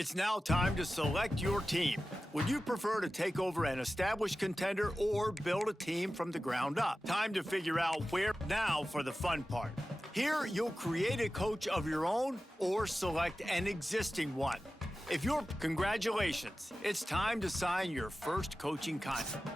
It's now time to select your team. Would you prefer to take over an established contender or build a team from the ground up? Time to figure out where. Now for the fun part. Here, you'll create a coach of your own or select an existing one. If you're, congratulations, it's time to sign your first coaching contract.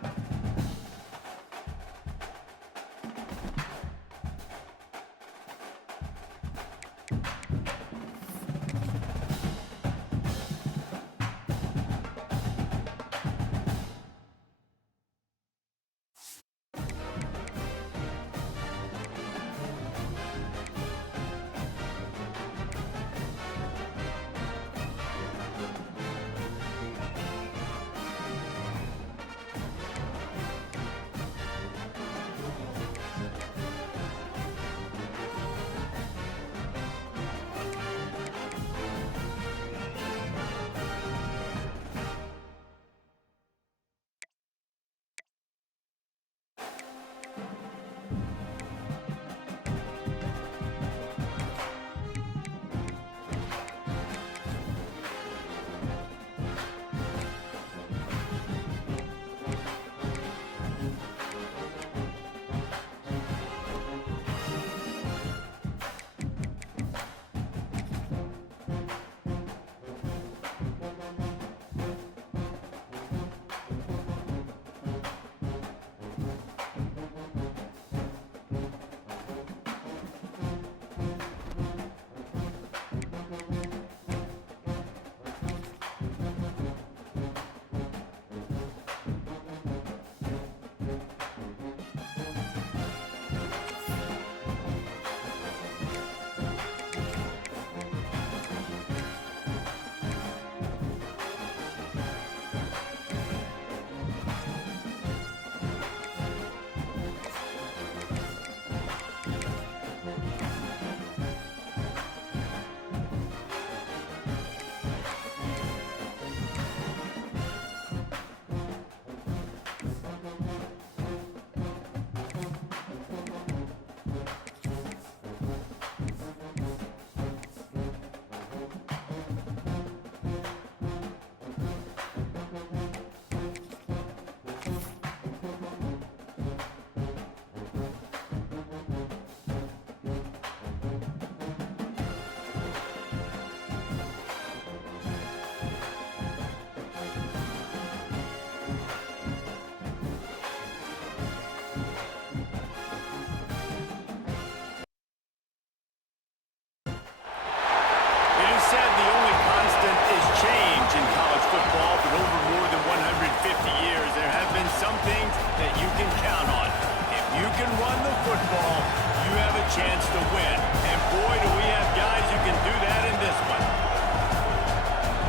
Chance to win. And boy, do we have guys who can do that in this one.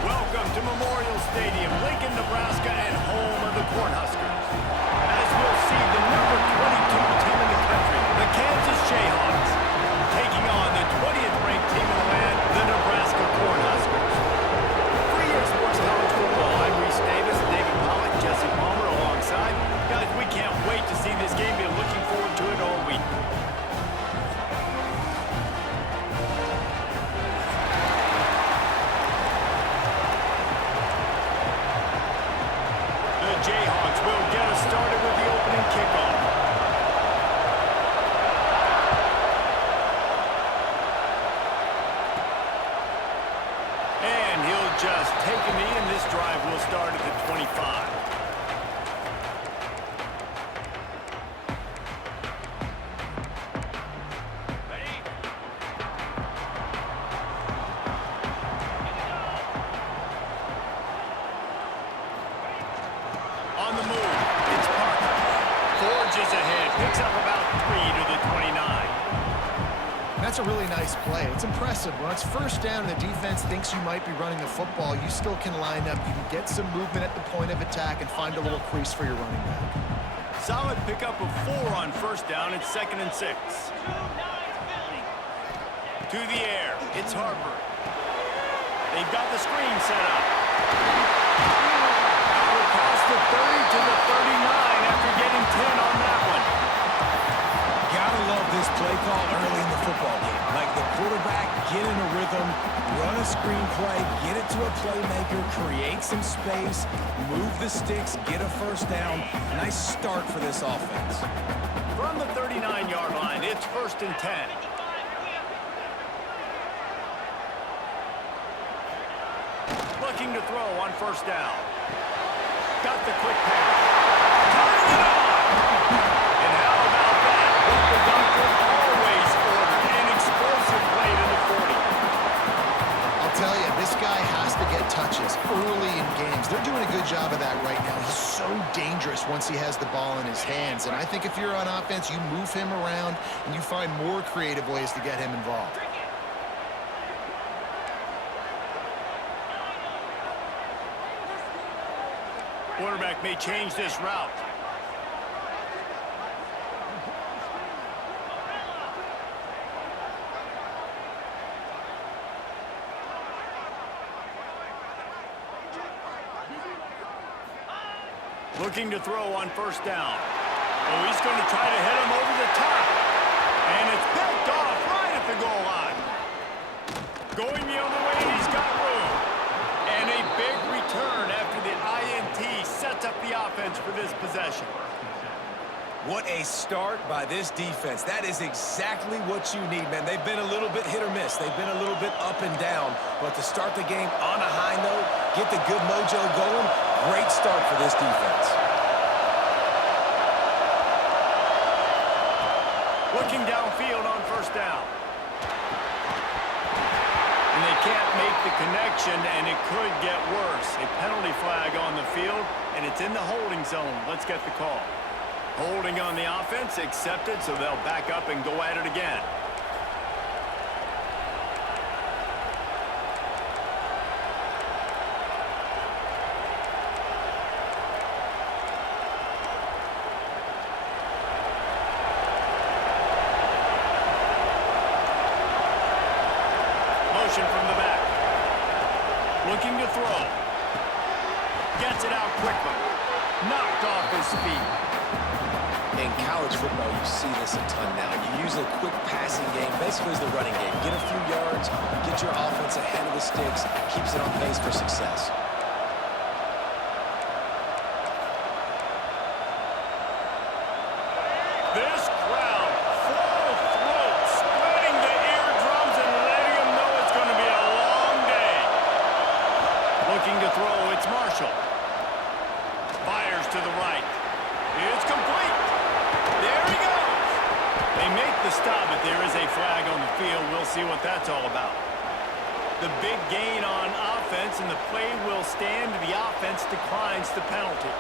Welcome to Memorial Stadium, Lincoln, Nebraska, and home of the Cornhuskers. As we'll see, the number 22 team in the country, the Kansas Jayhawks, taking on the 20th ranked team in the land, the Nebraska Cornhuskers. For EA Sports College Football, I'm Reese Davis, David Pollock, Jesse Palmer alongside. Guys, we can't wait to see this game. Been looking forward to it all week. Jayhawks will get us started with the opening kickoff. And he'll just take a knee, and this drive will start at the 25. Picks up about 3 to the 29. That's a really nice play. It's impressive. When it's first down and the defense thinks you might be running the football, you still can line up. You can get some movement at the point of attack and find a little crease for your running back. Solid pickup of 4 on first down. It's 2nd and 6. To the air. It's Harper. They've got the screen set up. Out across the 30 to the 39 after getting 10 on that one. Gotta love this play call early in the football game. Like the quarterback, get in a rhythm, run a screen play, get it to a playmaker. create some space, move the sticks, get a first down. Nice start for this offense. From the 39-yard line, it's 1st and 10. Looking to throw on 1st down. Got the quick pass. Tying it on. And how about that? What the doctor always ordered. An explosive play to the 40. I'll tell you, this guy has to get touches early in games. They're doing a good job of that right now. He's so dangerous once he has the ball in his hands. And I think if you're on offense, you move him around and you find more creative ways to get him involved. Quarterback may change this route. Looking to throw on 1st down. Oh, he's going to try to hit him over the top. And it's picked off right at the goal line. Going the other way, and he's got room. And a big return after the INT sets up the offense for this possession. What a start by this defense. That is exactly what you need, man. They've been a little bit hit or miss. They've been a little bit up and down. But to start the game on a high note, get the good mojo going, great start for this defense. Looking downfield on 1st down. And they can't make the connection, and it could get worse. A penalty flag on the field, and it's in the holding zone. Let's get the call. Holding on the offense, accepted, so they'll back up and go at it again. Motion from the back. Looking to throw. Gets it out quickly. Knocked off his feet. In college football, you see this a ton now. You use a quick passing game, basically as the running game. Get a few yards, get your offense ahead of the sticks, keeps it on pace for success. This crowd, full throat, spreading the eardrums and letting them know it's going to be a long day. Looking to throw, it's Marshall. Fires to the right. It's complete. There he goes. They make the stop, but there is a flag on the field. We'll see what that's all about. The big gain on offense, and the play will stand. The offense declines the penalty.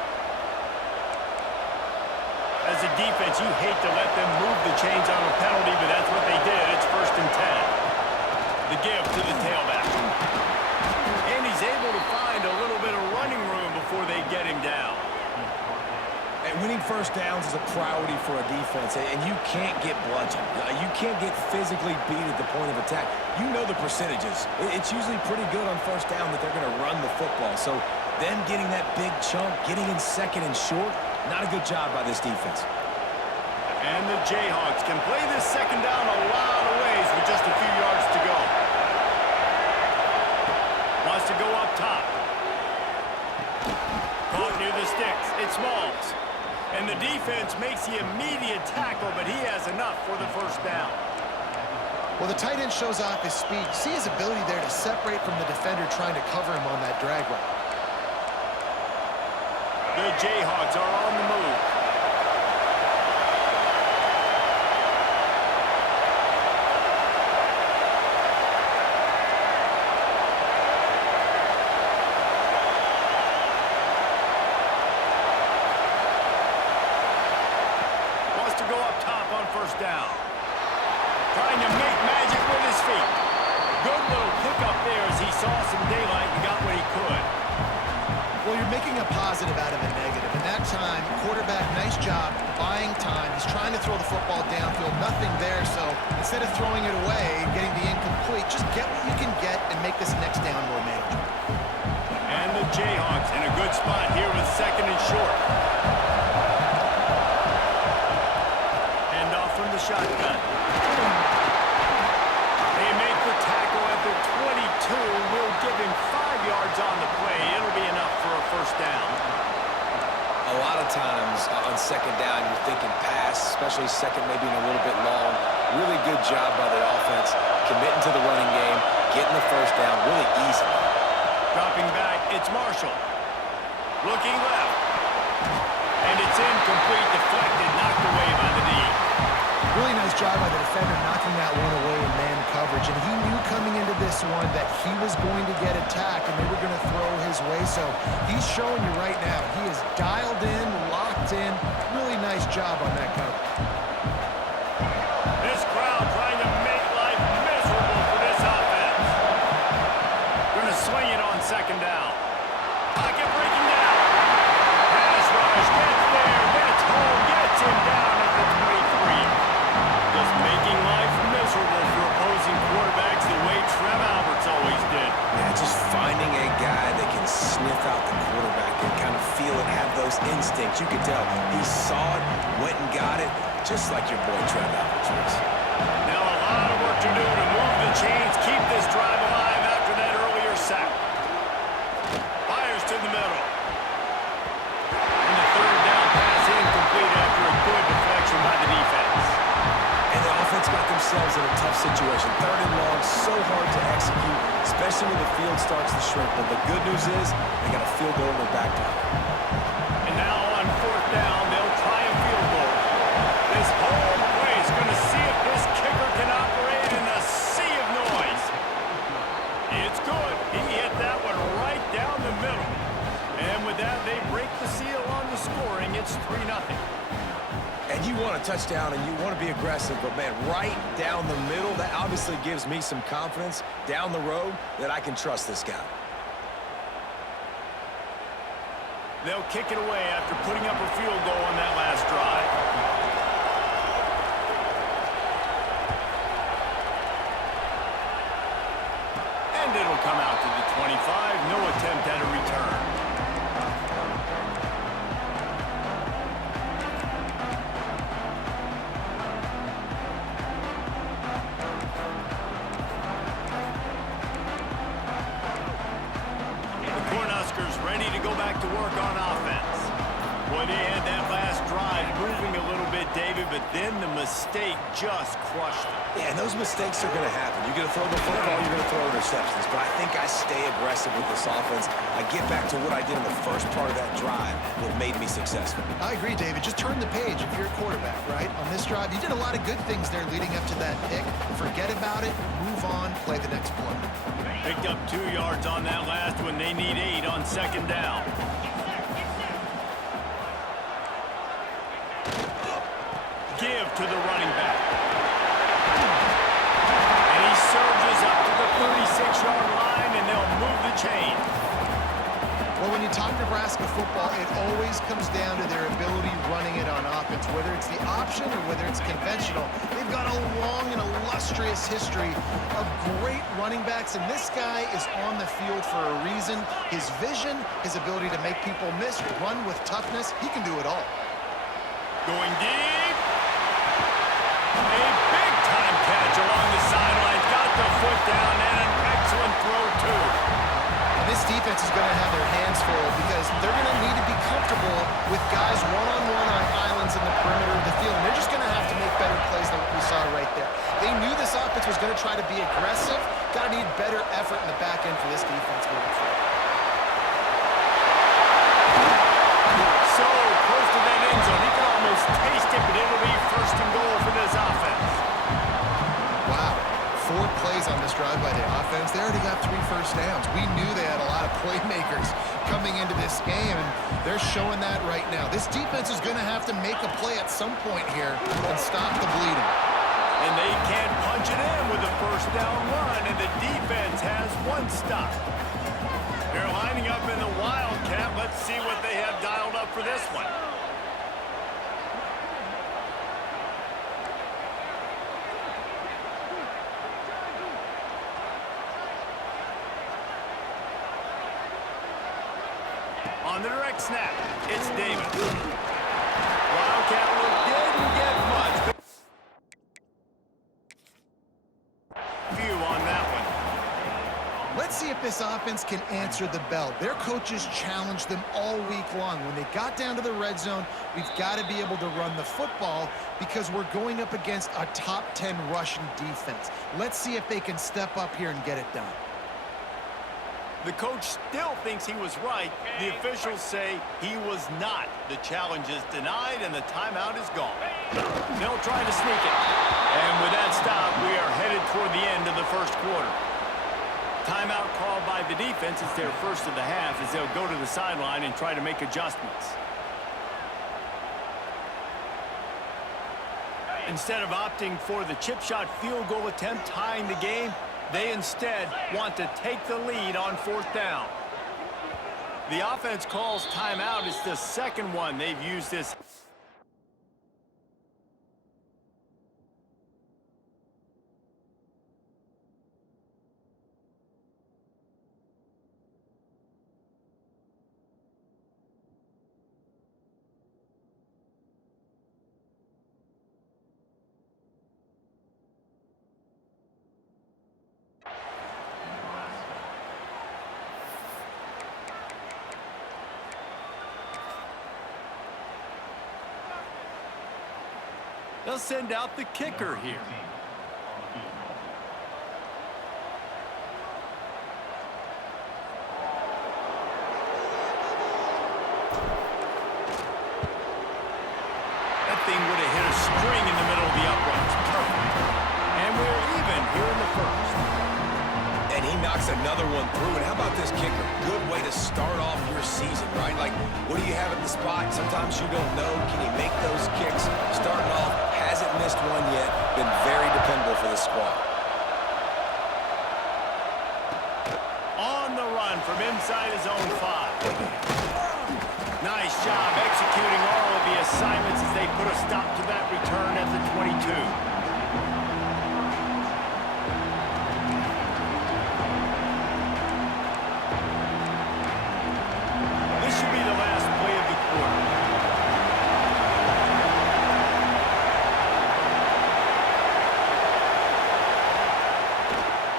As a defense, you hate to let them move the chains on a penalty, but that's what they did. It's 1st and 10. The give to the tailback. And he's able to find a little bit of running room before they get him down. And winning first downs is a priority for a defense, and you can't get bludgeoned. You can't get physically beat at the point of attack. You know the percentages. It's usually pretty good on 1st down that they're going to run the football. So them getting that big chunk, getting in 2nd and short, not a good job by this defense. And the Jayhawks can play this 2nd down a lot of ways with just a few yards to go. Wants to go up top. Caught near the sticks. It's Smalls. And the defense makes the immediate tackle, but he has enough for the 1st down. Well, the tight end shows off his speed. See his ability there to separate from the defender trying to cover him on that drag route. The Jayhawks are on the move. Wants to go up top on 1st down. Trying to make magic with his feet. Good little pickup there as he saw some daylight and got what he could. Well, you're making a positive out of a negative. And that time, quarterback, nice job, buying time. He's trying to throw the football downfield. Nothing there, so instead of throwing it away and getting the incomplete, just get what you can get and make this next down more manageable. And the Jayhawks in a good spot here with 2nd and short. Hand off from the shotgun. They make the tackle at the 22. Will give him 5 yards on the play. It'll be of times on second down, you're thinking pass, especially second maybe a little bit long. Really good job by the offense, committing to the running game, getting the first down really easy. Dropping back, it's Marshall. Looking left. And it's incomplete, deflected, knocked away by the D. Really nice job by the defender knocking that one away in man coverage. And he knew coming into this one that he was going to get attacked and they were going to throw his way. So he's showing you right now. He is dialed in, locked in. Really nice job on that cover. This crowd trying to make life miserable for this offense. Going to swing it on second down. Pocket breaking down. Pass rush, gets there, gets home, gets him down at the 23. Just making life miserable for opposing quarterbacks the way Trev Alberts always did. Yeah, just finding a guy that can sniff out the quarterback and kind of feel it, have those instincts. You can tell he saw it, went and got it, just like your boy Trev Alberts was. Now a lot of work to do to move the chains, keep this drive alive after that earlier sack. Fires to the middle. And the third down pass incomplete after a good deflection by the defense. And the offense got themselves in a tough situation. Third and long, so hard to execute, especially when the field starts to shrink. But the good news is they got a field goal in their back pocket. And now on fourth down, they'll try a field goal. This whole place going to see if this kicker can operate in a sea of noise. It's good. He hit that one right down the middle. And with that, they break the seal on the scoring. It's 3-0. And you want a touchdown and you want to be aggressive, but man, right down the middle, that obviously gives me some confidence down the road that I can trust this guy. They'll kick it away after putting up a field goal on that last drive. And it'll come out to the 25. No attempt at a return. Ready to go back to work on offense. Boy, they had that last drive moving a little bit, David, but then the mistake just crushed them. Yeah, and those mistakes are going to happen. You're going to throw the football, you're going to throw interceptions. But I think I stay aggressive with this offense. I get back to what I did in the first part of that drive that made me successful. I agree, David. Just turn the page if you're a quarterback, right? On this drive, you did a lot of good things there leading up to that pick. Forget about it, move on, play the next play. Picked up 2 yards on that last one. They need 8 on second down. Give to the running back. And he surges up to the 36-yard line, and they'll move the chain. Well, when you talk Nebraska football, it always comes down to their ability running it on offense, whether it's the option or whether it's conventional. They've got a long and illustrious history of great running backs, and this guy is on the field for a reason. His vision, his ability to make people miss, run with toughness, he can do it all. Going deep. A big-time catch along the sidelines. Got the foot down, and an excellent throw, too. And this defense is going to have their hands full because they're going to need to be comfortable with guys one-on-one on islands in the perimeter of the field. And they're just going to have to make better plays than what we saw right there. They knew this offense was going to try to be aggressive. Got to need better effort in the back end for this defense moving forward. So close to that end zone. He can almost taste it, but it'll be first and goal for this offense. Wow. 4 plays on this drive by the offense. They already got 3 first downs. We knew they had a lot of playmakers coming into this game, and they're showing that right now. This defense is going to have to make a play at some point here and stop the bleeding. And they can't punch it in with a first down run, and the defense has 1 stop. They're lining up in the Wildcat. Let's see what they have dialed up for this one. On the direct snap, it's Davis. Wildcat look didn't get much. Few on that one. Let's see if this offense can answer the bell. Their coaches challenged them all week long. When they got down to the red zone, we've got to be able to run the football because we're going up against a top 10 rushing defense. Let's see if they can step up here and get it done. The coach still thinks he was right. The officials say he was not. The challenge is denied, and the timeout is gone. They'll try to sneak it. And with that stop, we are headed toward the end of the first quarter. Timeout called by the defense. It's their first of the half as they'll go to the sideline and try to make adjustments. Instead of opting for the chip shot field goal attempt tying the game, they instead want to take the lead on fourth down. The offense calls timeout. It's the second one they've used this. They'll send out the kicker here. That thing would have hit a string in the middle of the uprights. Perfect. And we're even here in the first. And he knocks another one through. And how about this kicker? Good way to start off your season, right? Like, what do you have at the spot? Sometimes you don't know. Can he make those kicks? Starting off, hasn't missed one yet. Been very dependable for the squad. On the run from inside his own 5. Nice job executing all of the assignments as they put a stop to that return at the 22. This should be the last play of the quarter.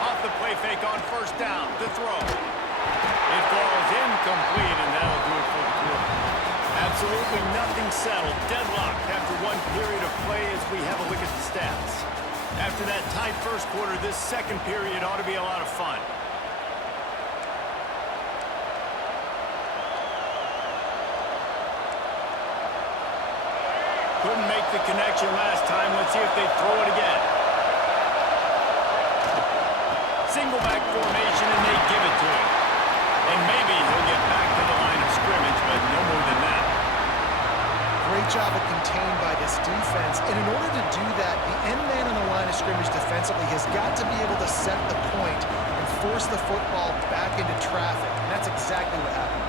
Off the play fake on first down to throw. It falls incomplete, and that'll do it for the quarter. Absolutely nothing settled. Deadlocked after one period of play as we have a look at the stats. After that tight first quarter, this second period ought to be a lot of fun. Couldn't make the connection last time. Let's see if they throw it again. Single back formation, and they give it to him. And maybe he'll get back to the line of scrimmage, but no more than that. Great job of contained by this defense. And in order to do that, the end man on the line of scrimmage defensively has got to be able to set the point and force the football back into traffic. And that's exactly what happened.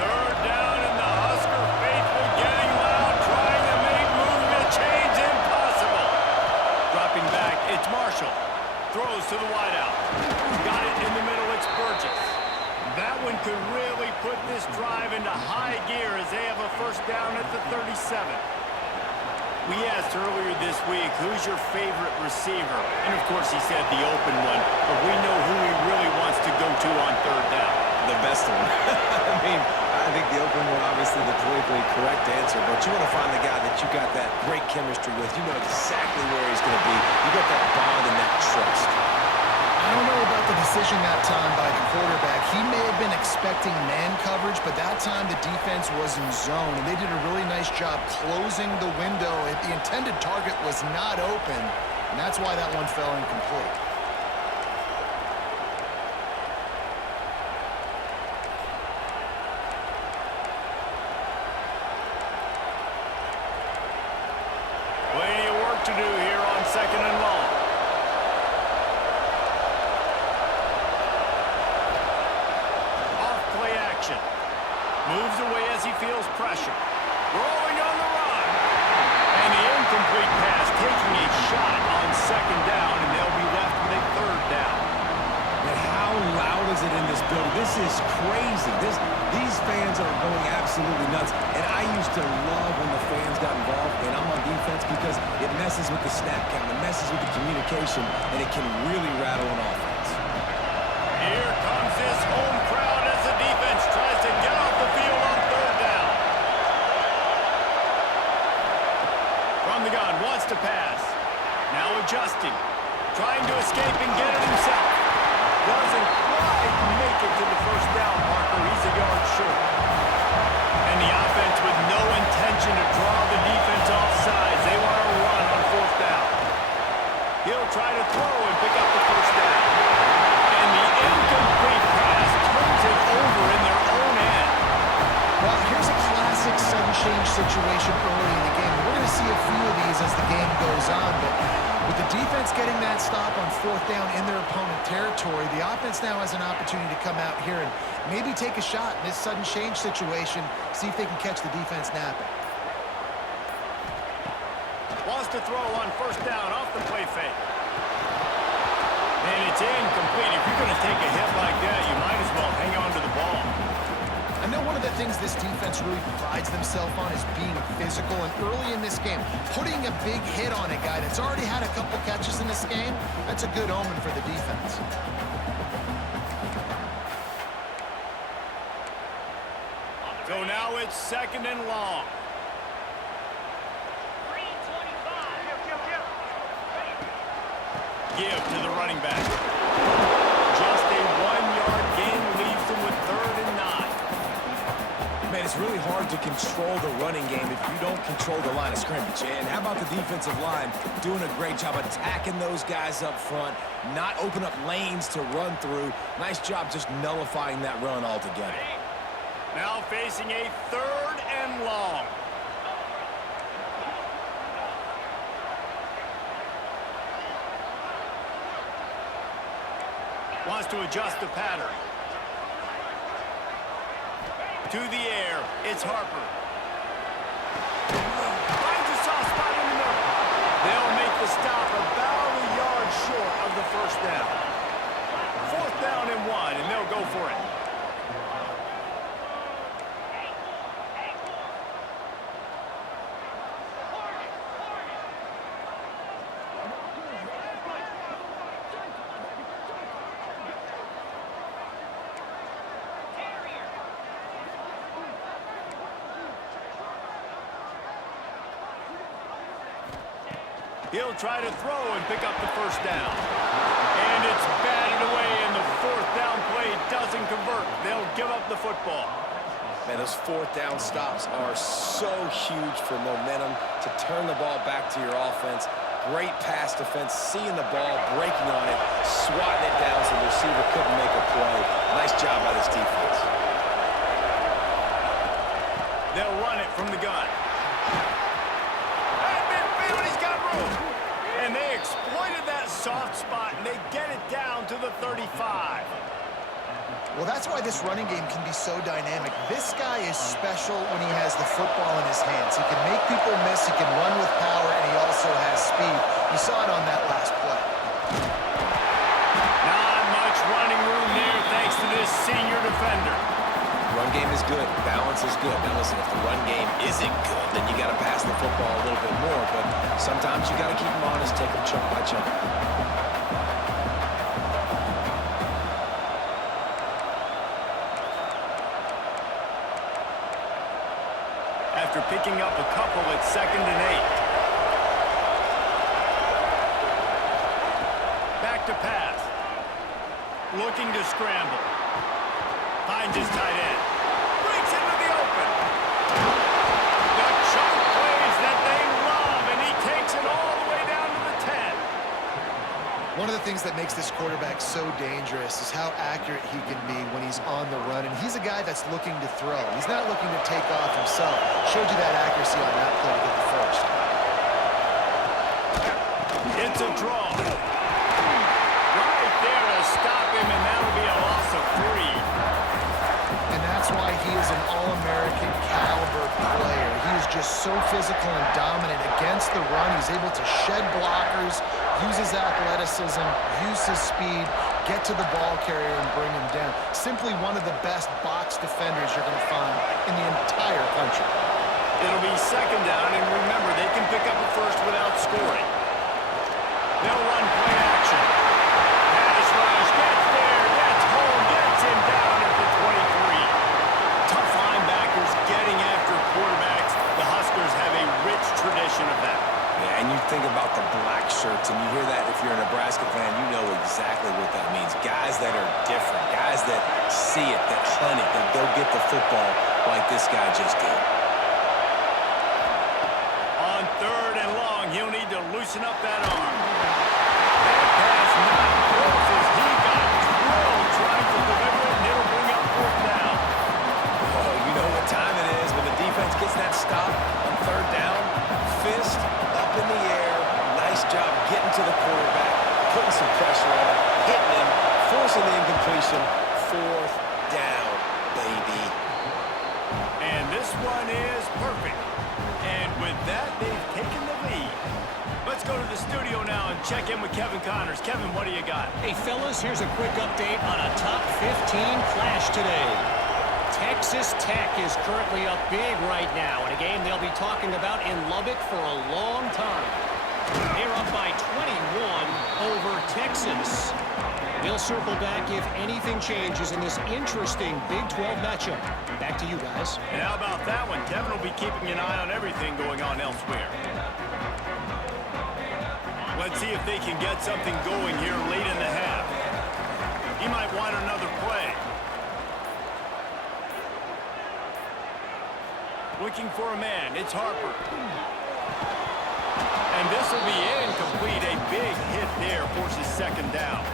Third down, and the Husker faithful getting loud, trying to make movement. A change impossible. Dropping back, it's Marshall. Throws to the wideout. Got it in the middle, it's Burgess. That one could really put this drive into high gear as they have a first down at the 37. We asked earlier this week, who's your favorite receiver? And of course he said the open one, but we know who he really wants to go to on third down. The best one. I mean, I think the open one, obviously the politically correct answer, but you want to find the guy that you got that great chemistry with. You know exactly where he's going to be. You got that bond and that trust. I don't know about the decision that time by the quarterback. He may have been expecting man coverage, but that time the defense was in zone, and they did a really nice job closing the window. The intended target was not open, and that's why that one fell incomplete. Plenty of work to do here on second and long. Off-play action. Moves away as he feels pressure. Rolling on the run. And the incomplete pass taking a shot on second down, and they'll be left with a third down. And how loud is it in this building? This is crazy. These fans are going absolutely nuts. And I used to love when the fans got involved, and I'm on defense because it messes with the snap count, it messes with the communication, and it can really rattle an offense. Here comes this home crowd as the defense tries to get off the field on third down. From the gun, wants to pass. Now adjusting. Trying to escape and get it himself. Doesn't quite make it to the first down marker. He's a yard short. And the offense with no intention to draw the defense off sides. They want to run on fourth down. He'll try to throw and pick up the first down. And the incomplete pass turns it over in their own end. Well, here's a classic sudden change situation early in the game. We're going to see a few of these as the game goes on, but with the defense getting that stop on fourth down in their opponent territory, the offense now has an opportunity to come out here and maybe take a shot in this sudden change situation, see if they can catch the defense napping. Wants to throw on first down off the play fake. And it's incomplete. If you're going to take a hit like that, you might as well hang on to the ball. I know one of the things this defense really prides themselves on is being physical, and early in this game, putting a big hit on a guy that's already had a couple catches in this game, that's a good omen for the defense. So now it's second and long. Give to the running back. Just a 1-yard gain leaves them with 3rd and 9. Man, it's really hard to control the running game if you don't control the line of scrimmage. And how about the defensive line doing a great job attacking those guys up front, not open up lanes to run through. Nice job just nullifying that run altogether. Now facing a 3rd and long. Wants to adjust the pattern. To the air, it's Harper. Finds a soft spot in the middle. They'll make the stop about a yard short of the first down. 4th down and 1, and they'll go for it. He'll try to throw and pick up the first down. And it's batted away, and the 4th down play doesn't convert. They'll give up the football. Man, those 4th down stops are so huge for momentum to turn the ball back to your offense. Great pass defense, seeing the ball, breaking on it, swatting it down so the receiver couldn't make a play. Nice job by this defense. They'll run it from the gun. At midfield, he's got room. And they exploited that soft spot, and they get it down to the 35. Well, that's why this running game can be so dynamic. This guy is special when he has the football in his hands. He can make people miss, he can run with power, and he also has speed. You saw it on that last play. Not much running room there thanks to this senior defender. Run game is good. Balance is good. Now listen, if the run game isn't good, then you got to pass the football a little bit more. But sometimes you got to keep them honest, take them chunk by chunk. After picking up a couple, it's 2nd and 8. Back to pass. Looking to scramble. Finds his tight end. Breaks into the open. The chunk plays that they love, and he takes it all the way down to the 10. One of the things that makes this quarterback so dangerous is how accurate he can be when he's on the run. And he's a guy that's looking to throw. He's not looking to take off himself. Showed you that accuracy on that play to get the first. It's a draw. Right there to stop him, and that'll be a loss of 3. And that's why he is an All-American caliber player. He is just so physical and dominant against the run. He's able to shed blockers, use his athleticism, use his speed, get to the ball carrier and bring him down. Simply one of the best box defenders you're going to find in the entire country. It'll be 2nd down, and remember, they can pick up a first without scoring. They'll run play action. Pass rush gets there. That's home. see it, that hunt it, that go get the football like this guy just did. On 3rd and long, he'll need to loosen up that arm. That pass not close as he got drilled trying to deliver it, and it'll bring up 4th down. Oh, you know what time it is when the defense gets that stop on 3rd down. Fist up in the air. Nice job getting to the quarterback, putting some pressure on him, hitting him, forcing the incompletion. 4th down, baby. And this one is perfect. And with that, they've taken the lead. Let's go to the studio now and check in with Kevin Connors. Kevin, what do you got? Hey, fellas, here's a quick update on a top 15 clash today. Texas Tech is currently up big right now in a game they'll be talking about in Lubbock for a long time. They're up by 21 over Texas. We'll circle back if anything changes in this interesting Big 12 matchup. Back to you guys. And how about that one? Kevin will be keeping an eye on everything going on elsewhere. Let's see if they can get something going here late in the half. He might want another play. Looking for a man. It's Harper. And this will be incomplete. A big hit there forces 2nd down.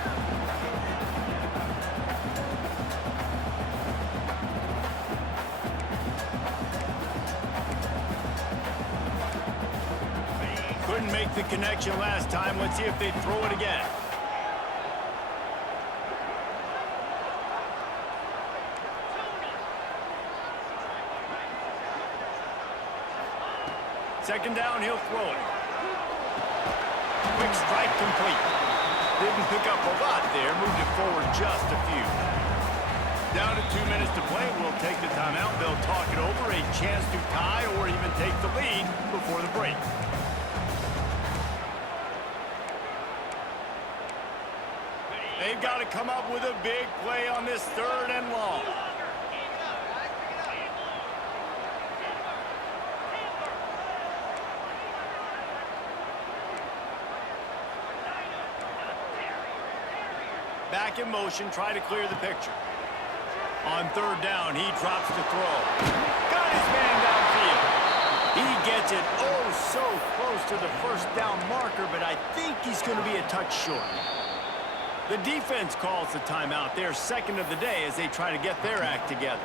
Couldn't make the connection last time. Let's see if they throw it again. Second down, he'll throw it. Quick strike complete. Didn't pick up a lot there. Moved it forward just a few. Down to 2 minutes to play. We'll take the timeout. They'll talk it over. A chance to tie or even take the lead before the break. They've got to come up with a big play on this 3rd and long. Back in motion, try to clear the picture. On 3rd down, he drops to throw. Got his man downfield. He gets it so close to the 1st down marker, but I think he's going to be a touch short. The defense calls the timeout. They're 2nd of the day as they try to get their act together.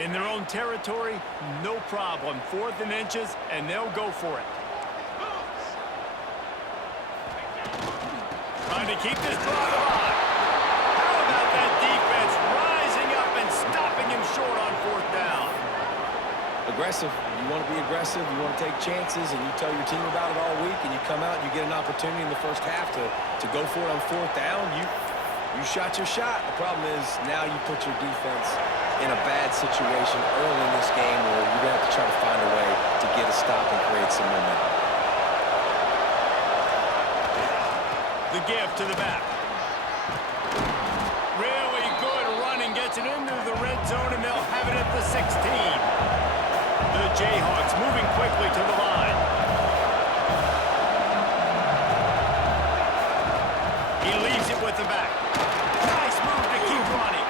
In their own territory, no problem. 4th and inches, and they'll go for it. Trying to keep this drive alive. How about that defense rising up and stopping him short on 4th down? Aggressive. You want to be aggressive. You want to take chances, and you tell your team about it all week, and you come out and you get an opportunity in the 1st half to go for it on 4th down. You shot your shot. The problem is now you put your defense in a bad situation early in this game where you're going to have to try to find a way to get a stop and create some momentum. The give to the back. Really good running. Gets it into the red zone, and they'll have it at the 16. The Jayhawks moving quickly to the line. He leaves it with the back. Nice move to keep running.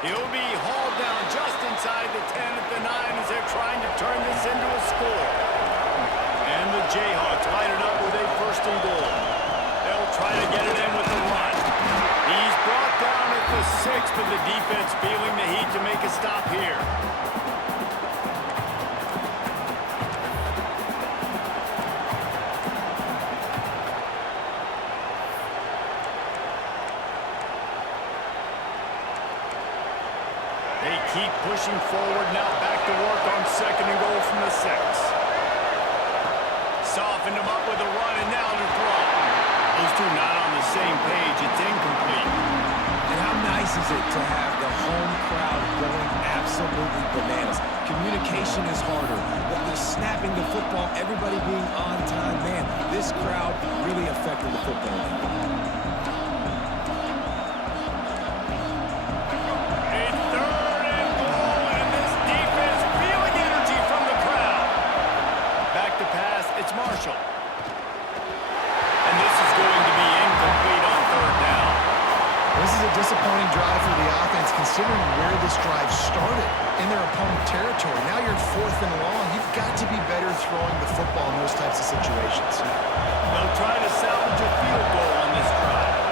He'll be hauled down just inside the 10 at the 9 as they're trying to turn this into a score. And the Jayhawks line it up with a 1st and goal. They'll try to get it in with the run. He's brought down at the 6, but the defense feeling the heat to make a stop here. They keep pushing forward now, back to work on 2nd and goal from the 6. Softened him up with a run, and now the throw. Those two not on the same page. It's incomplete. And how nice is it to have the home crowd going absolutely bananas? Communication is harder, but the snapping the football, everybody being on time, man, this crowd really affected the football game. A 3rd and goal, and this defense feeling energy from the crowd. a disappointing drive for the offense considering where this drive started in their opponent territory. Now you're 4th and long. You've got to be better throwing the football in those types of situations. They'll try to salvage a field goal on this drive.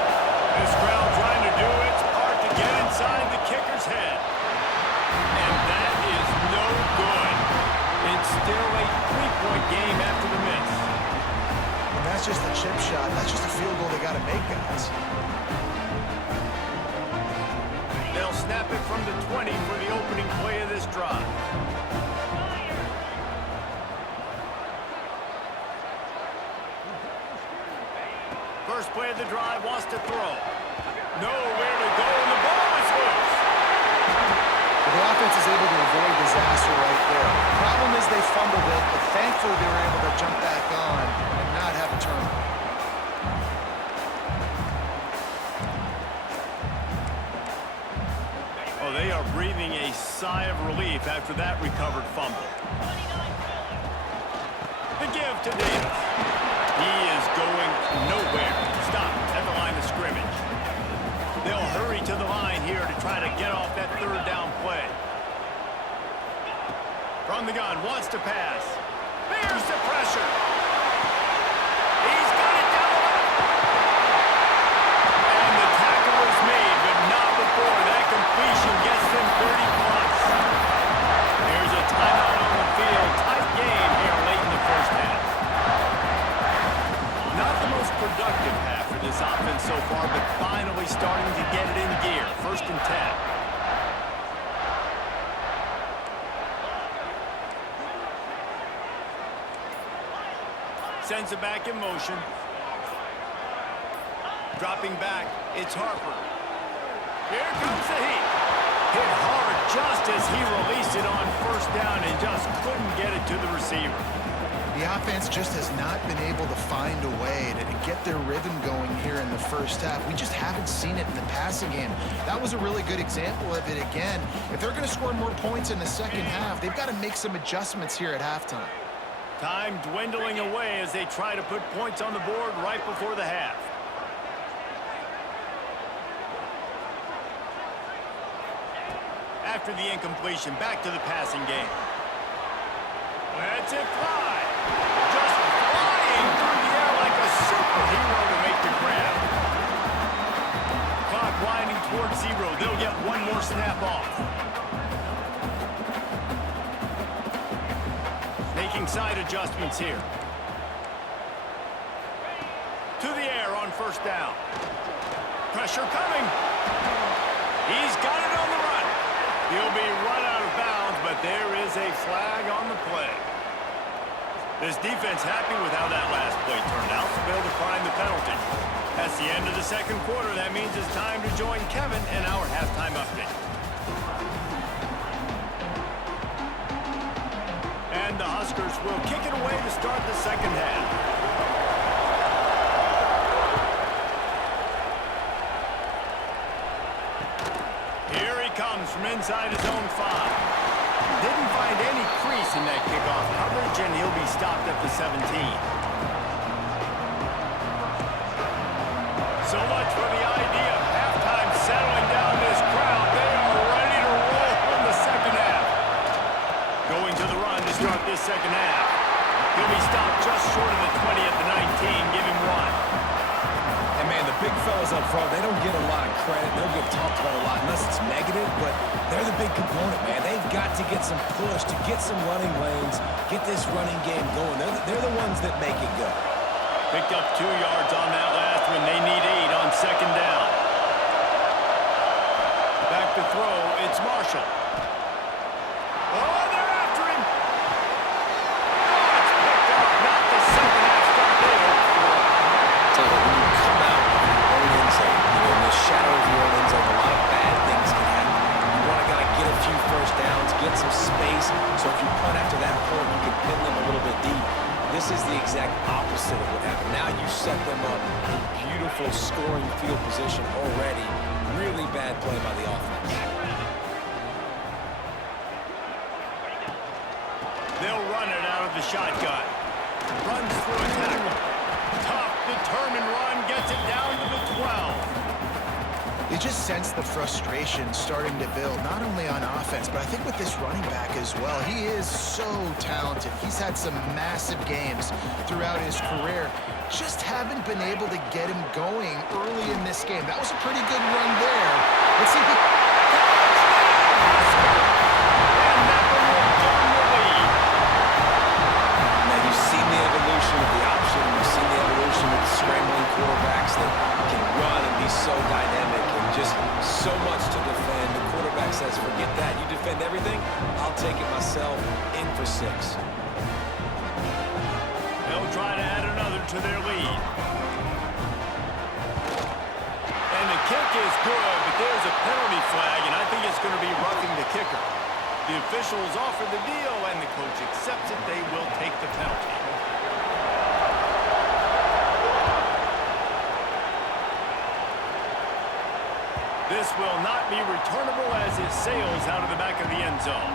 This crowd trying to do its part to get inside the kicker's head. And that is no good. It's still a 3-point game after the miss. And that's just a chip shot. That's just a field goal they got to make, guys. They'll snap it from the 20 for the opening play of this drive. First play of the drive, wants to throw. Nowhere to go, and the ball is loose. Well, the offense is able to avoid disaster right there. Problem is they fumbled it, but thankfully they were able to jump back on and not have a turnover. Oh, they are breathing a sigh of relief after that recovered fumble. The give to Davis. He is going nowhere. Stop at the line of scrimmage. They'll hurry to the line here to try to get off that 3rd down play. From the gun, wants to pass. There's the pressure. He's got it down the left. And the tackle is made, but not before that completion gets them 30+. There's a timeout on the field. Tight game here late in the first half. Not the most productive half for this offense so far, but finally starting to get it in gear. 1st and 10. Sends it back in motion. Dropping back, it's Harper. Here comes the heat. Hit hard just as he released it on 1st down and just couldn't get it to the receiver. The offense just has not been able to find a way to get their rhythm going here in the first half. We just haven't seen it in the passing game. That was a really good example of it again. If they're going to score more points in the second half, they've got to make some adjustments here at halftime. Time dwindling away as they try to put points on the board right before the half. After the incompletion, back to the passing game. Let's it fly. Just flying through the air like a superhero to make the grab. Clock winding towards 0. They'll get one more snap off. Making side adjustments here. To the air on 1st down. Pressure coming. He's got it on the run. He'll be run out of bounds, but there is a flag on the play. This defense happy with how that last play turned out to be able to find the penalty. That's the end of the 2nd quarter. That means it's time to join Kevin in our halftime update. And the Huskers will kick it away to start the 2nd half. Here he comes from inside his own 5. Didn't find any crease in that kickoff coverage, and he'll be stopped at the 17. So much for the idea of halftime settling down this crowd. They are ready to roll in the 2nd half. Going to the run to start this 2nd half. He'll be stopped just short of the 20 at the 19. Give him 1. And man, the big fellas up front, they don't get a lot of credit. They'll get talked about a lot unless it's negative, but they're the big component, man. They've got to get some push, to get some running lanes, get this running game going. They're the ones that make it go. Picked up 2 yards on that last one. They need 8 on 2nd down. Back to throw. It's Marshall. Oh, they're after him. Oh, it's picked up. Not the 2nd half start they hoped for. Tell you, when you come out of your own end zone, in the shadow of your own end zone, a lot of bad things can happen. You want to get a few 1st downs, get some space, so if you punt after that point, you can pin them a little bit deep. This is the exact opposite of what happened. Now you set them up in beautiful scoring field position already. Really bad play by the offense. They'll run it out of the shotgun. Runs through a tackle. Tough, determined run, gets it down to the 12. They You just sense the frustration starting to build, not only on offense, but I think with this running back as well. He is so talented. He's had some massive games throughout his career. Just haven't been able to get him going early in this game. That was a pretty good run there. Let's see if he... And that one will gun the lead. Now, you've seen the evolution of the option. You've seen the evolution of the scrambling quarterbacks that can run and be so dynamic and just so much to defend. The quarterback says, forget that. You defend everything, I'll take it myself. In for 6. They'll try to add another to their lead. And the kick is good, but there's a penalty flag, and I think it's going to be roughing the kicker. The officials offer the deal, and the coach accepts it. They will take the penalty. This will not be returnable as it sails out of the back of the end zone.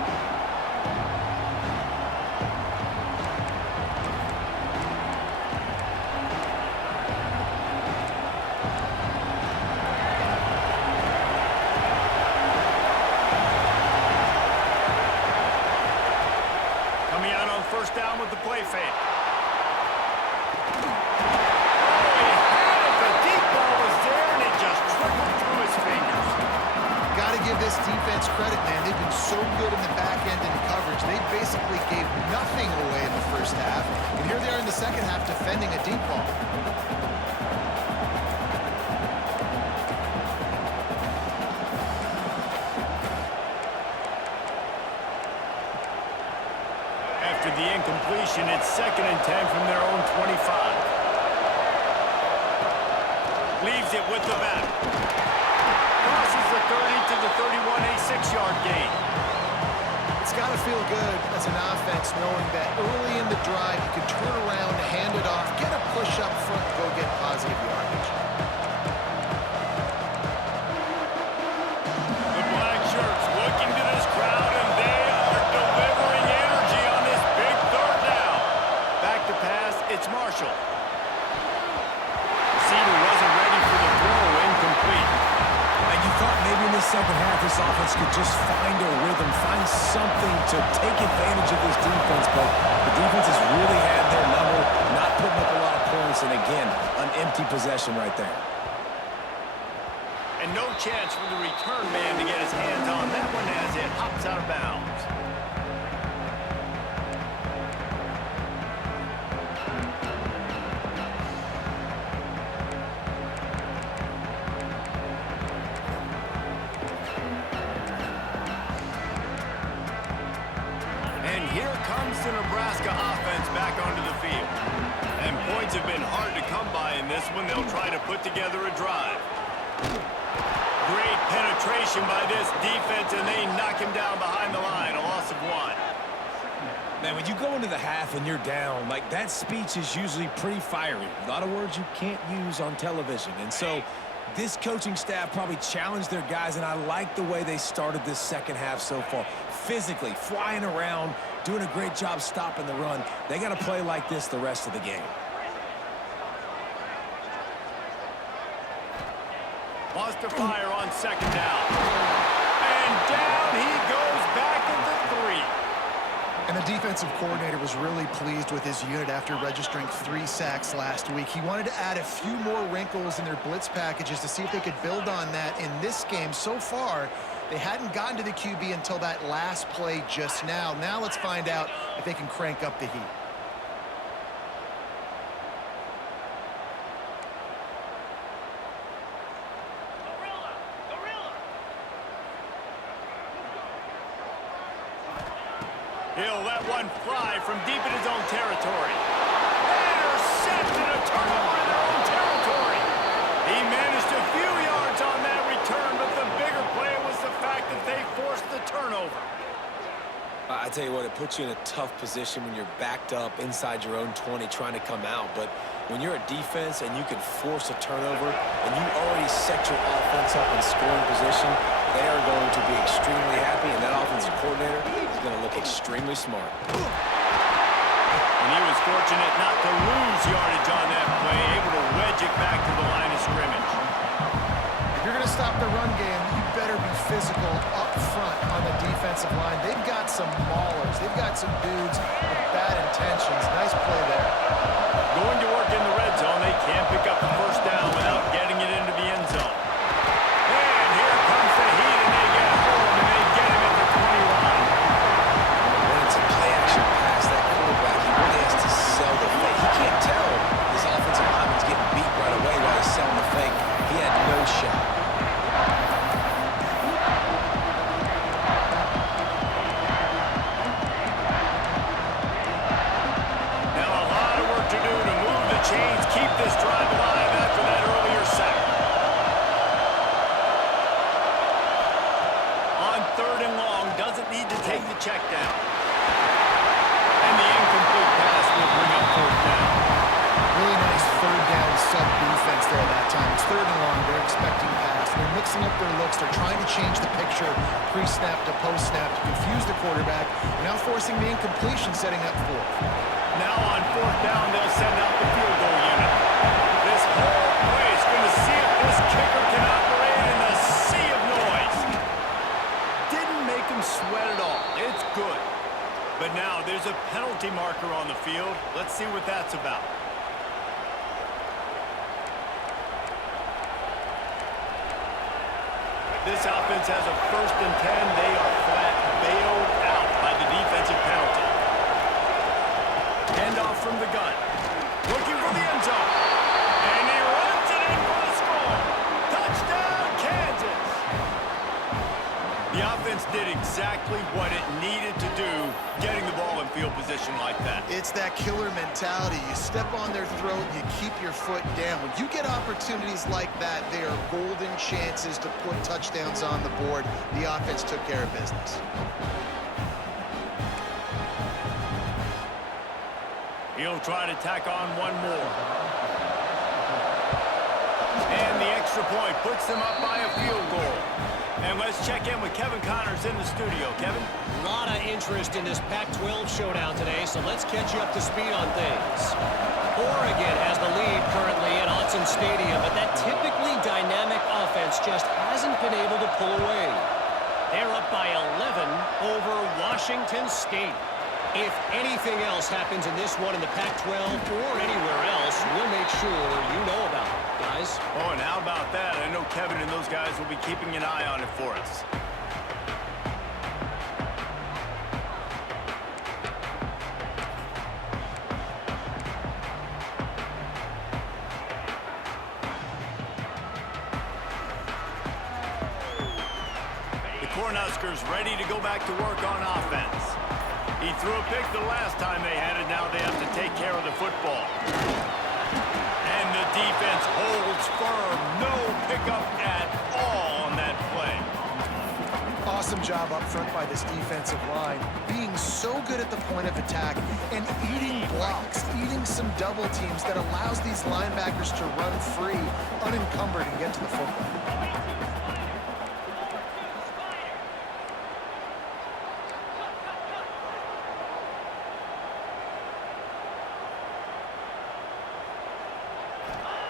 Coming out on first down with the play fake. Give this defense credit, man. They've been so good in the back end in coverage. They basically gave nothing away in the first half. And here they are in the second half defending a deep ball. After the incompletion, it's 2nd and 10 from their own 25. Leaves it with the back. Crosses the 30 to the 31, a 6-yard gain. It's got to feel good as an offense knowing that early in the drive you can turn around, hand it off, get a push up front, go get positive yardage. The black shirts looking to this crowd, and they are delivering energy on this big 3rd down. Back to pass, it's Marshall. Receiver wasn't ready for the throw, incomplete. You thought maybe in the second half this offense could just find a rhythm, find something to take advantage of this defense, but the defense has really had their number, not putting up a lot of points, and again, an empty possession right there. And no chance for the return man to get his hands on that one as it hops out of bounds. The Nebraska offense back onto the field. And points have been hard to come by in this one. They'll try to put together a drive. Great penetration by this defense, and they knock him down behind the line. A loss of 1. Man, when you go into the half and you're down, like, that speech is usually pretty fiery. A lot of words you can't use on television. And so this coaching staff probably challenged their guys, and I like the way they started this second half so far. Physically, flying around, doing a great job stopping the run. They got to play like this the rest of the game. Wants to fire on 2nd down. And down he goes back at the 3. And the defensive coordinator was really pleased with his unit after registering 3 sacks last week. He wanted to add a few more wrinkles in their blitz packages to see if they could build on that in this game. So far, they hadn't gotten to the QB until that last play just now. Now let's find out if they can crank up the heat. He'll let one fly from deep in his own territory. Intercepted, a turnover in their own territory. He managed a few yards on that return, but the bigger play was the fact that they forced the turnover. I tell you what, it puts you in a tough position when you're backed up inside your own 20 trying to come out. But when you're a defense and you can force a turnover and you already set your offense up in scoring position, they are going to be extremely happy, and that offensive coordinator is going to look extremely smart. And he was fortunate not to lose yardage on that play, able to wedge it back to the line of scrimmage. If you're going to stop the run physical up front on the defensive line. They've got some maulers. They've got some dudes with bad intentions. Nice play there. Going to work in the red zone. They can't pick up the first down without getting it into the end zone. And here comes the heat, and they get home, and they get him at the 20 line. When it's a play-action pass, that quarterback, he really has to sell the fake. He can't tell this offensive lineman's getting beat right away while he's selling the fake. He had no shot. Now a lot of work to do to move the chains, keep this drive alive after that earlier sack. On 3rd and long, doesn't need to take the check down. And the incomplete pass will bring up 4th down. Really nice 3rd down sub-defense there that time. It's 3rd and long. They're expecting pass. They're mixing up their looks. They're trying to change the picture pre-snap to post-snap to confuse the quarterback. Now forcing the incompletion, setting up 4th. Now on 4th down, they'll send out the field goal unit. This whole place going to see if this kicker can operate in the sea of noise. Didn't make him sweat at all. It's good. But now there's a penalty marker on the field. Let's see what that's about. This offense has a 1st and 10. They are flat bailed out by the defensive penalty. Handoff from the gun. Looking for the end zone. And he runs it in for the score. Touchdown, Kansas. The offense did exactly what it needed to do, getting the ball in field position like that. It's that killer mentality. You step on their throat, you keep your foot down. When you get opportunities like that, they are golden chances to put touchdowns on the board. The offense took care of business. He'll try to tack on one more. And the extra point puts them up by a field goal. And let's check in with Kevin Connors in the studio. Kevin? A lot of interest in this Pac-12 showdown today, so let's catch you up to speed on things. Oregon has the lead currently at Autzen Stadium, but that typically dynamic offense just hasn't been able to pull away. They're up by 11 over Washington State. If anything else happens in this one in the Pac-12 or anywhere else, we'll make sure you know about it, guys. Oh, and how about that? I know Kevin and those guys will be keeping an eye on it for us. The Cornhuskers ready to go back to work on offense. He threw a pick the last time they had it. Now they have to take care of the football. And the defense holds firm. No pickup at all on that play. Awesome job up front by this defensive line. Being so good at the point of attack and eating blocks, eating some double teams that allows these linebackers to run free, unencumbered, and get to the football.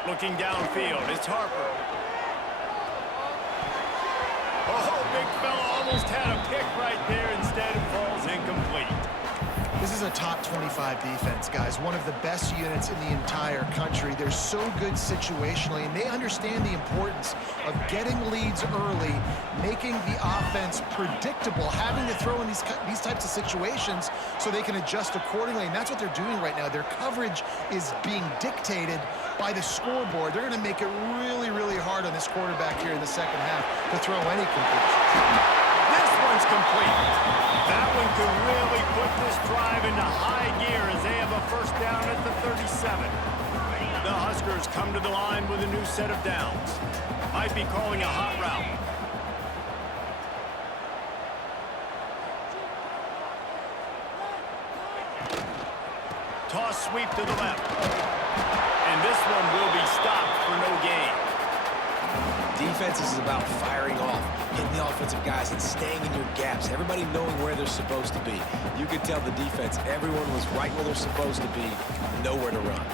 Looking downfield, it's Harper. Oh, big fella almost had a pick right there. Instead, it falls incomplete. This is a top 25 defense, guys. One of the best units in the entire country. They're so good situationally, and they understand the importance of getting leads early, making the offense predictable, having to throw in these types of situations so they can adjust accordingly, and that's what they're doing right now. Their coverage is being dictated by the scoreboard. They're going to make it really, really hard on this quarterback here in the second half to throw any completions. This one's complete. That one could really put this drive into high gear as they have a 1st down at the 37. The Huskers come to the line with a new set of downs. Might be calling a hot route. Toss sweep to the left. And this one will be stopped for no gain. Defense is about firing off, hitting the offensive guys, and staying in your gaps. Everybody knowing where they're supposed to be. You could tell the defense, everyone was right where they're supposed to be, nowhere to run.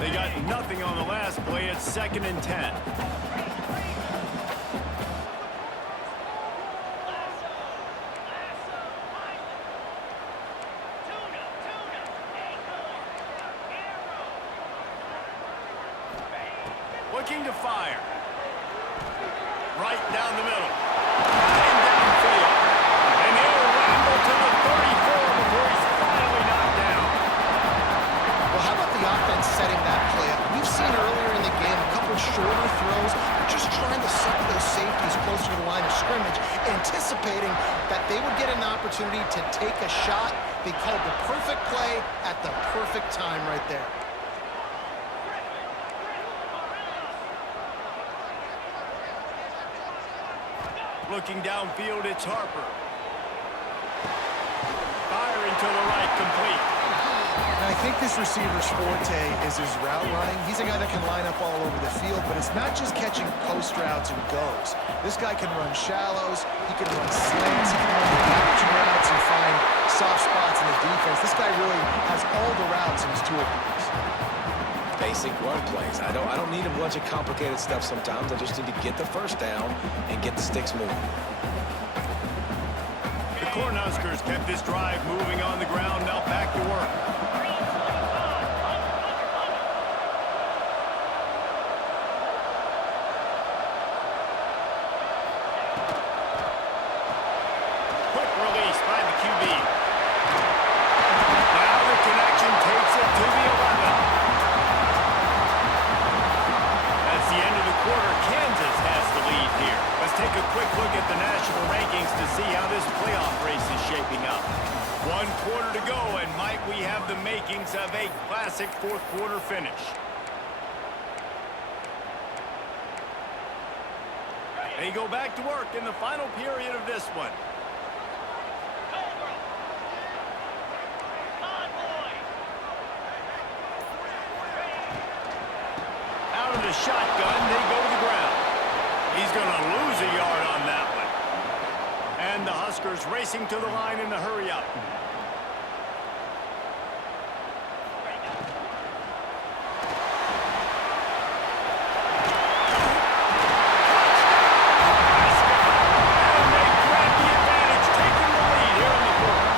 They got nothing on the last play. It's 2nd and 10. looking to fire. Right down the middle. Cutting downfield. And he'll ramble to the 34 before he's finally knocked down. Well, how about the offense setting that play up? We've seen earlier in the game a couple shorter throws, just trying to suck those safeties closer to the line of scrimmage, anticipating that they would get an opportunity to take a shot. They called the perfect play at the perfect time right there. Looking downfield, it's Harper. Firing to the right, complete. And I think this receiver's forte is his route running. He's a guy that can line up all over the field, but it's not just catching post routes and goes. This guy can run shallows, he can run slants, he can run the action routes and find soft spots in the defense. This guy really has all the routes in his toolbox. Basic run plays. I don't need a bunch of complicated stuff sometimes. I just need to get the first down and get the sticks moving. The Cornhuskers kept this drive moving on the ground. Now back to work. Quick release by the QB. Now the connection takes it to the 11. That's the end of the quarter. Kansas has the lead here. Let's take a quick look at the national rankings to see how this playoff race is shaping up. 1 quarter to go, and might we have the makings of a classic fourth quarter finish. They go back to work in the final period of this one. Out of the shotgun, they go to the ground. He's going to lose a yard on that one. And the Huskers racing to the line in the hurry up. And they grab the advantage, taking the lead here in the fourth.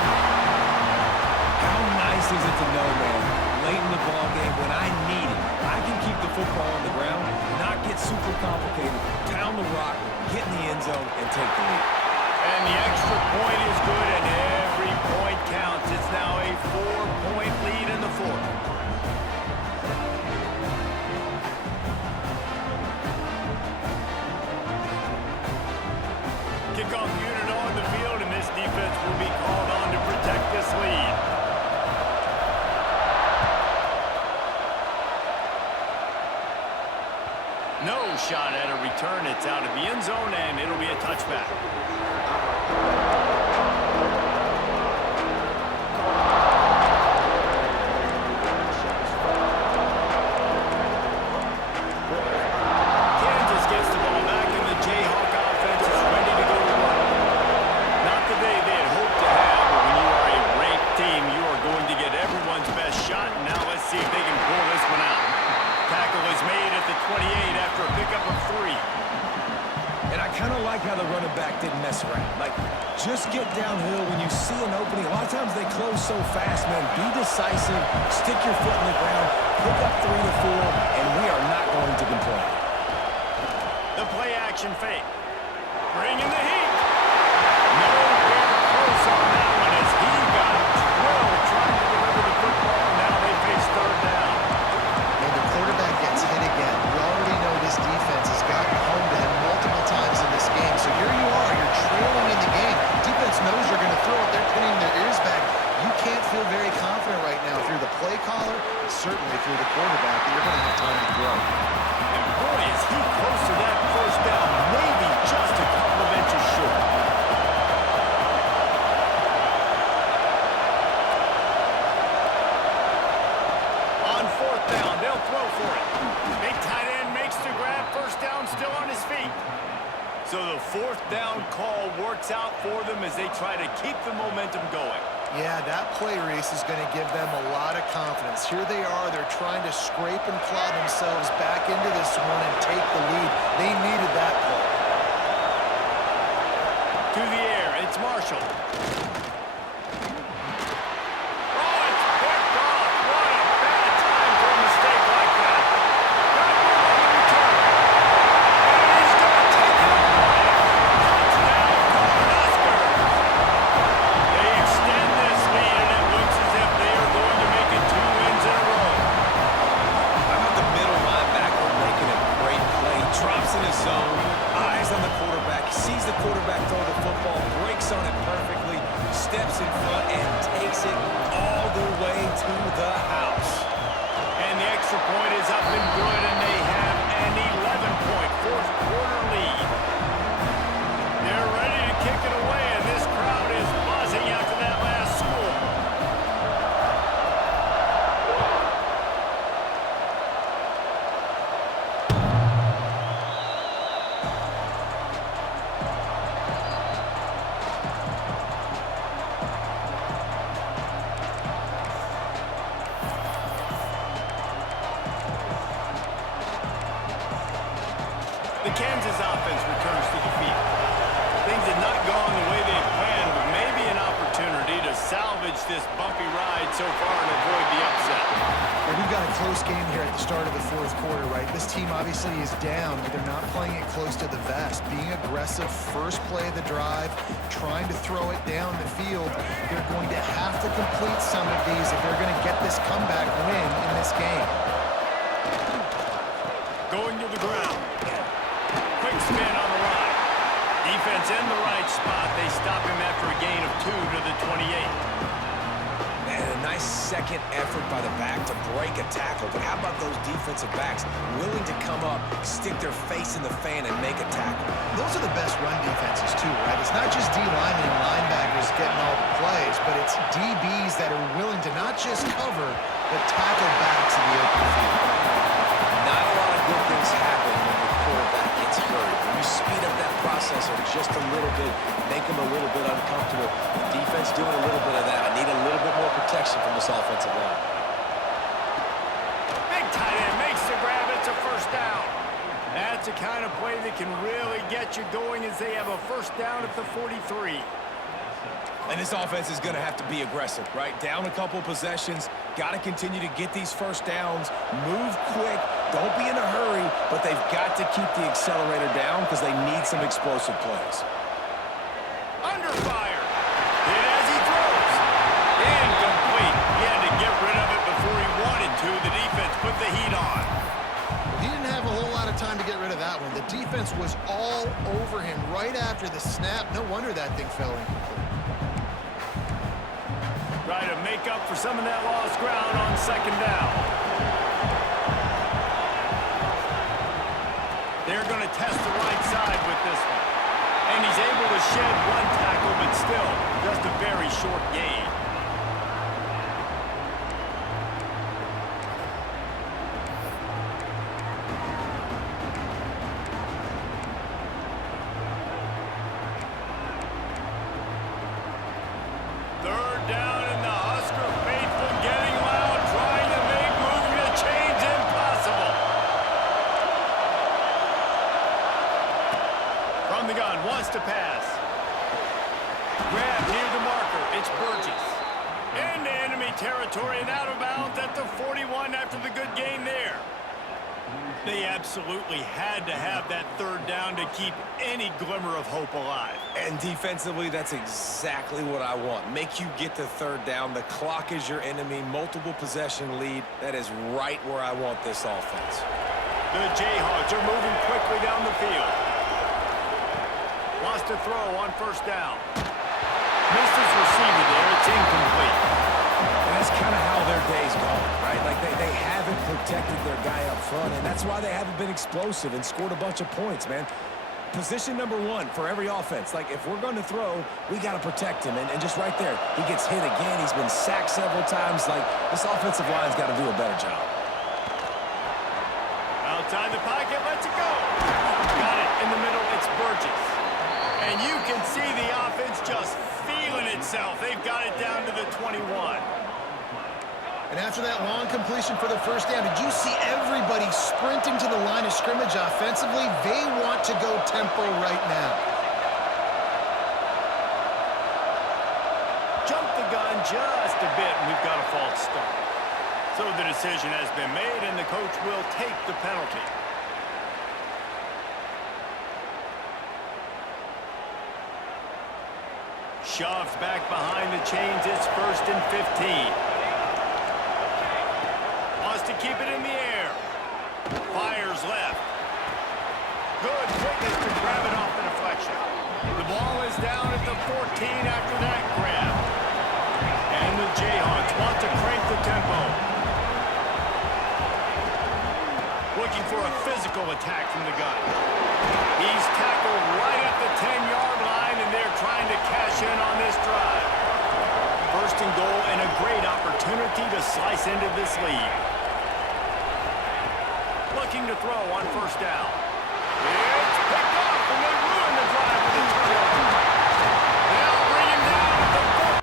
How nice is it to know, man, late in the ball game when I need it, I can keep the football on the ground, not get super complicated, pound the rock, get in the end zone, and take the lead. And the extra point is good, and every point counts. It's now a 4-point lead in the fourth. Kickoff unit on the field, and this defense will be called on to protect this lead. No shot at a return. It's out of the end zone, and it'll be a touchback. Kansas gets the ball back, and the Jayhawk offense is ready to go to work. Not the day they had hoped to have, but when you are a ranked team, you are going to get everyone's best shot. Now let's see if they can pull this one out. Tackle is made at the 28 after a pickup of 3. And I kind of like how the running back didn't mess around. Like, just get downhill when you see an opening. A lot of times they close so fast, man. Be decisive, stick your foot in the ground, pick up 3 to 4, and we are not going to complain. The play action fake. Bringing the heat. Nowhere close on that one as he got drilled trying to deliver the football. Now they face third down. And the quarterback gets hit again. We already know this defense has gotten home to him multiple times in this game. So here you are, you're trailing in the game. Defense knows you're going to throw it. They're pinning their ears back. You can't feel very confident right now if you're the play caller, and certainly if you're the quarterback, that you're going to have time to throw. And boy, is he close to that first down. Maybe just a couple of inches short. On fourth down, they'll throw for it. Big tight end makes the grab. First down, still on his feet. So the fourth down call works out for them as they try to keep the momentum going. Yeah, that play race is going to give them a lot of confidence. Here they are. They're trying to scrape and claw themselves back into this one and take the lead. They needed that play. To the air, it's Marshall. Oh, it's picked off. What a bad time for a mistake like that. Got one on the return. The Kansas offense returns to the field. Things have not gone the way they planned, but maybe an opportunity to salvage this bumpy ride so far and avoid the upset. Well, we've got a close game here at the start of the fourth quarter, right? This team obviously is down, but they're not playing it close to the vest. Being aggressive, first play of the drive, trying to throw it down the field. They're going to have to complete some of these if they're going to get this comeback win in this game. Going to the ground. Quick spin on the run. Defense in the right spot. They stop him after a gain of 2 to the 28. And a nice second effort by the back to break a tackle. But how about those defensive backs willing to come up, stick their face in the fan, and make a tackle? Those are the best run defenses too, right? It's not just D linemen and linebackers getting all the plays, but it's DBs that are willing to not just cover, but tackle backs in the open field. Not a lot of good things happen when the quarterback gets hurt. When you speed up that process just a little bit, make them a little bit uncomfortable. The defense doing a little bit of that. I need a little bit more protection from this offensive line. Big tight end makes the grab. It's a first down. That's the kind of play that can really get you going as they have a first down at the 43. And this offense is going to have to be aggressive, right? Down a couple possessions, got to continue to get these first downs, move quick, don't be in a hurry, but they've got to keep the accelerator down because they need some explosive plays. Under fire. Hit as he throws. Incomplete. He had to get rid of it before he wanted to. The defense put the heat on. He didn't have a whole lot of time to get rid of that one. The defense was all over him right after the snap. No wonder that thing fell incomplete. Try to make up for some of that lost ground on second down. They're going to test the right side with this one. And he's able to shed one tackle, but still just a very short gain. Third down, and the Husker faithful getting loud, trying to make moving the chains impossible. From the gun, wants to pass. Grab near the marker, it's Burgess. Into enemy territory and out of bounds at the 41 after the good gain there. They absolutely had to have that third down to keep any glimmer of hope alive. And defensively, that's exactly what I want. Make you get the third down. The clock is your enemy. Multiple possession lead. That is right where I want this offense. The Jayhawks are moving quickly down the field. Wants to throw on first down. Missed his receiver there. It's incomplete. And that's kind of how their day's gone, right? Like they haven't protected their guy up front, and that's why they haven't been explosive and scored a bunch of points, man. Position number one for every offense. Like, if we're going to throw, we got to protect him. And just right there, he gets hit again. He's been sacked several times. Like, this offensive line's got to do a better job. Outside the pocket, lets it go. Got it in the middle. It's Burgess. And you can see the offense just feeling itself. They've got it down to the 21. And after that long completion for the first down, did you see everybody sprinting to the line of scrimmage offensively? They want to go tempo right now. Jump the gun just a bit, and we've got a false start. So the decision has been made, and the coach will take the penalty. Shoves back behind the chains. It's 1st and 15. Wants to keep it in the air. Fires left. Good quickness to grab it off the deflection. The ball is down at the 14 after that grab. And the Jayhawks want to crank the tempo. Looking for a physical attack from the gun. He's tackled right at the 10-yard line, and they're trying to cash in on this drive. 1st and goal, and a great opportunity to slice into this lead. Looking to throw on first down. It's picked up, and they ruin the drive with a turnover. They'll bring him down at the 4.